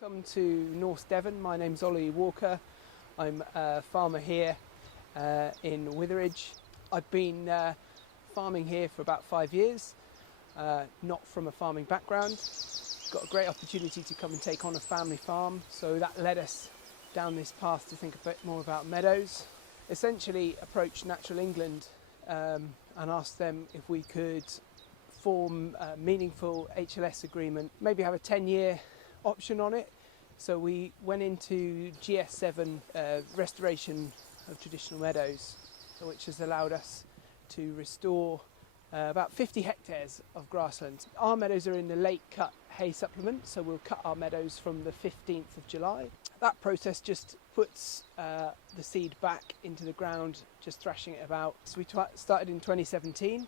Welcome to North Devon. My name's Ollie Walker. I'm a farmer here in Witheridge. I've been farming here for about 5 years, not from a farming background. Got a great opportunity to come and take on a family farm, so that led us down this path to think a bit more about meadows. Essentially approached Natural England and asked them if we could form a meaningful HLS agreement, maybe have a 10-year option on it. So we went into GS7 restoration of traditional meadows, which has allowed us to restore about 50 hectares of grassland. Our meadows are in the late cut hay supplement, so we'll cut our meadows from the 15th of July. That process just puts the seed back into the ground, just thrashing it about. So we started in 2017.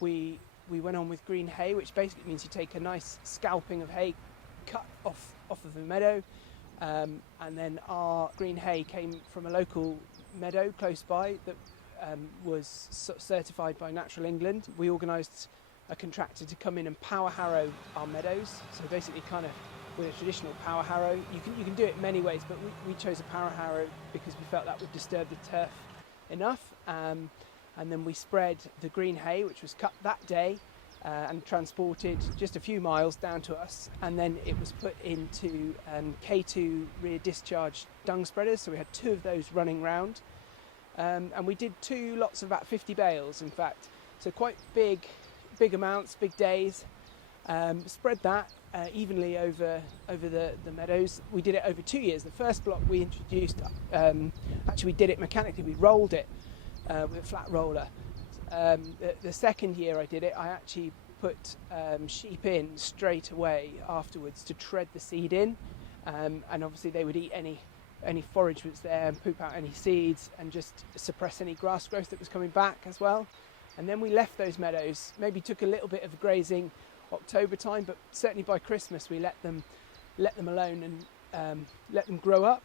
We went on with green hay, which basically means you take a nice scalping of hay cut off of the meadow, and then our green hay came from a local meadow close by that was certified by Natural England. We organised a contractor to come in and power harrow our meadows, so basically kind of with a traditional power harrow. You can do it many ways, but we chose a power harrow because we felt that would disturb the turf enough, and then we spread the green hay, which was cut that day and transported just a few miles down to us, and then it was put into K2 rear discharge dung spreaders, so we had 2 of those running round, and we did 2 lots of about 50 bales in fact, so quite big amounts, big days. Spread that evenly over the meadows. We did it over 2 years. The first block we introduced, actually we did it mechanically, we rolled it with a flat roller. The second year I did it, I actually put sheep in straight away afterwards to tread the seed in, and obviously they would eat any forage that's there and poop out any seeds and just suppress any grass growth that was coming back as well. And then we left those meadows, maybe took a little bit of grazing October time, but certainly by Christmas we let them alone and let them grow up.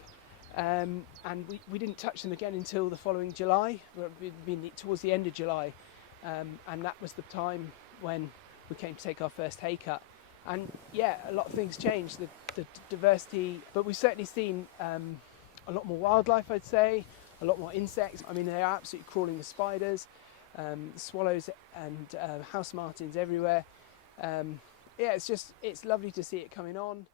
And we didn't touch them again until the following July, towards the end of July, and that was the time when we came to take our first hay cut. And yeah, a lot of things changed, the diversity, but we've certainly seen a lot more wildlife, I'd say, a lot more insects. I mean, they are absolutely crawling with spiders, swallows and house martins everywhere. Yeah, it's lovely to see it coming on.